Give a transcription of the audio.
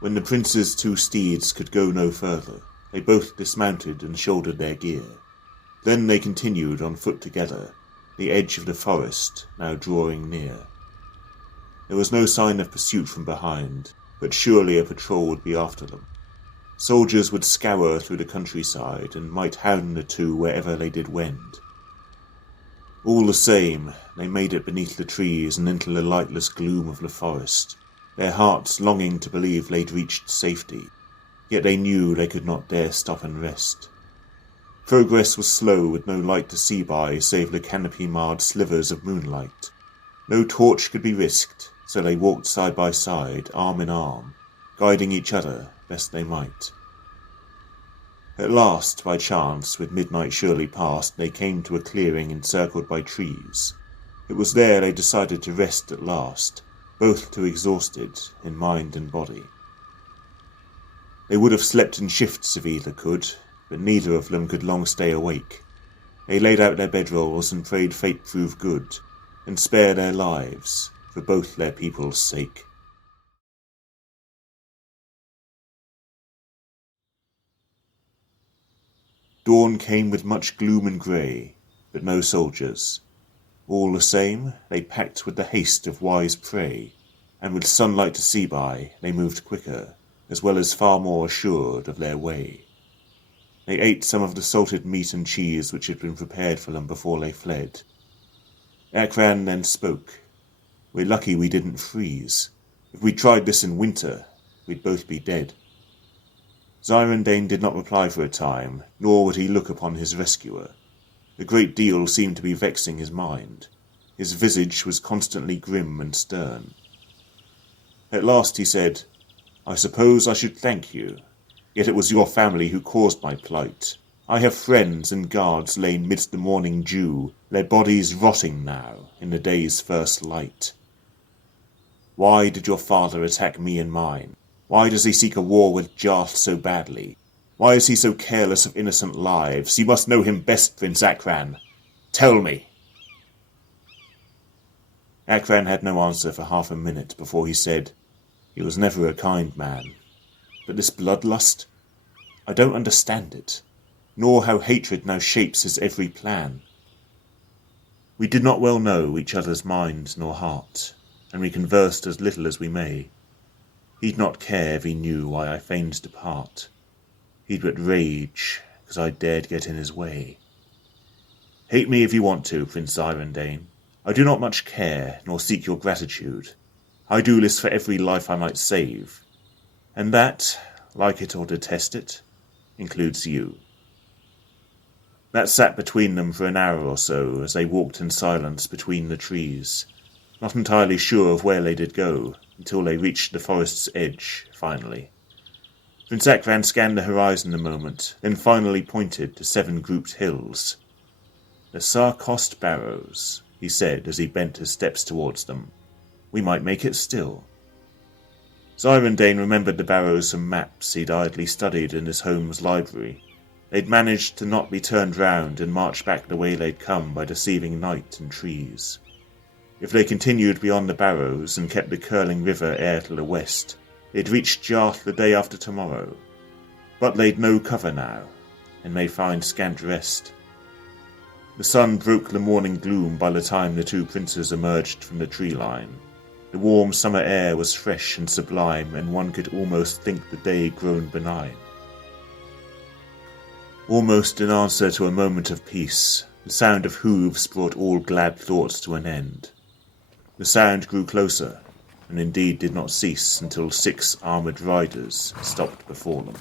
When the prince's 2 steeds could go no further, they both dismounted and shouldered their gear. Then they continued on foot together, the edge of the forest now drawing near. There was no sign of pursuit from behind, but surely a patrol would be after them. Soldiers would scour through the countryside and might hound the 2 wherever they did wend. All the same, they made it beneath the trees and into the lightless gloom of the forest, their hearts longing to believe they'd reached safety, yet they knew they could not dare stop and rest. Progress was slow, with no light to see by save the canopy-marred slivers of moonlight. No torch could be risked, so they walked side by side, arm in arm, guiding each other best they might. At last, by chance, with midnight surely past, they came to a clearing encircled by trees. It was there they decided to rest at last, both too exhausted in mind and body. They would have slept in shifts if either could, but neither of them could long stay awake. They laid out their bedrolls and prayed fate prove good, and spare their lives, for both their people's sake. Dawn came with much gloom and grey, but no soldiers. All the same, they packed with the haste of wise prey, and with sunlight to see by, they moved quicker, as well as far more assured of their way. They ate some of the salted meat and cheese which had been prepared for them before they fled. Akran then spoke. "We're lucky we didn't freeze. If we tried this in winter, we'd both be dead." Zyrandaen did not reply for a time, nor would he look upon his rescuer. A great deal seemed to be vexing his mind. His visage was constantly grim and stern. At last he said, "I suppose I should thank you, yet it was your family who caused my plight. I have friends and guards lain midst the morning dew, their bodies rotting now in the day's first light. Why did your father attack me and mine? Why does he seek a war with Jahrth so badly? Why is he so careless of innocent lives? You must know him best, Prince Akran. Tell me." Akran had no answer for half a minute before he said, "He was never a kind man. But this bloodlust, I don't understand it, nor how hatred now shapes his every plan." We did not well know each other's mind nor heart, and we conversed as little as we may. He'd not care if he knew why I feigned to part. He'd but rage, 'cause I dared get in his way. Hate me if you want to, Prince Zyrandaen. I do not much care, nor seek your gratitude. I do this for every life I might save, and that, like it or detest it, includes you. That sat between them for an hour or so, as they walked in silence between the trees, not entirely sure of where they did go, until they reached the forest's edge, finally. Prince Akran scanned the horizon a moment, then finally pointed to 7 grouped hills. "The Sarkost Barrows," he said as he bent his steps towards them. "We might make it still." Zyrandaen remembered the barrows from maps he'd idly studied in his home's library. They'd managed to not be turned round and march back the way they'd come by deceiving night and trees. If they continued beyond the barrows and kept the curling river air to the west, they'd reach Jahrth the day after tomorrow. But they'd no cover now, and may find scant rest. The sun broke the morning gloom by the time the 2 princes emerged from the tree line. The warm summer air was fresh and sublime, and one could almost think the day had grown benign. Almost in answer to a moment of peace, the sound of hooves brought all glad thoughts to an end. The sound grew closer, and indeed did not cease until 6 armoured riders stopped before them.